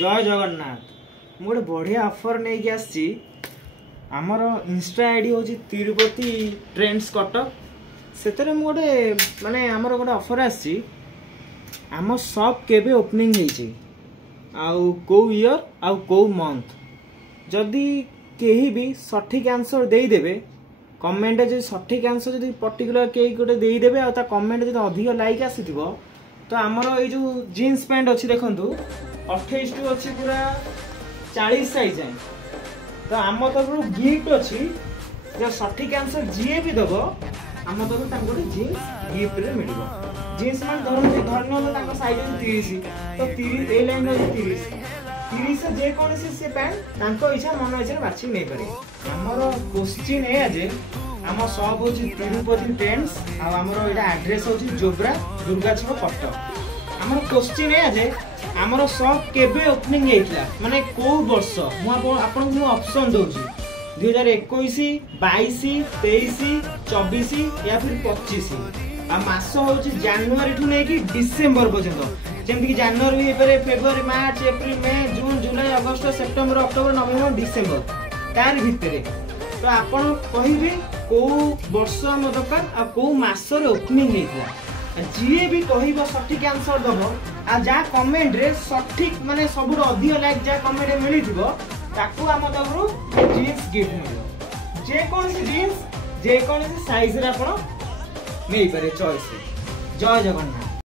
जय जगन्नाथ। गोटे बढ़िया ऑफर नहीं आसी आमर इंस्टा आईडी हूँ तिरुपति ट्रेंड्स कटक से गोटे माने आमर गोटे ऑफर आसी आम शॉप केबे ओपनिंग होइछि आउ को ईयर आउ को मंथ जदि केही भी सठिक आंसर दे देबे कमेंट जो सठिक आंसर जदि पर्टिकुलर केही गोटे दे देबे आ ता कमेंट जदि अधिक लाइक आसीथिबो तो आमर ए जो जीन्स पैंट अच्छी देखंतु 28 टू अच्छी पूरा 40 साइज है तो आम तरफ गिफ्ट अच्छी जो सठिक आंसर जी भी दब आम तरफ गोटे जीन्स गिफ्ट रे मिलिबो। जीन्स मान धरन साइज 30 तो 30 ए लाइन 30 जे कौन से पैंट इच्छा मन इच्छा बाछी नहीं पारे। आमर क्वेश्चन है जे आम शॉप हूँ तिरुपति ट्रेंड्स आमर यहाँ एड्रेस हूँ जोब्रा दुर्गाछक कटक। आमर क्वेश्चन है जे आमर शॉप केबे ओपनिंग होता माने को वर्ष मुझे ऑप्शन दूसरी 2021 22 23 24 या फिर 25 आस हूँ जनवरी ठू नहीं डिसेम्बर पर्यंत जमीक जनवरी हो पारे फेब्रुआरी मार्च एप्रिल मे जून जुलाई August September October November December तार भितर तो आपन कहिबे को वर्ष आम दुकान आ को मासरे ओपनिंग होता जी भी कहब सठिक आंसर दब आ जा कमेंट रे सठिक माने सबुठ अधिक लाइक जा कमेंट मिली ताकू आम तरफ जीन्स गिफ्ट मिल जेकोसी जीन्स जेकोसी साइज रे आपण नहीं पारे चॉइस। जय जगन्नाथ।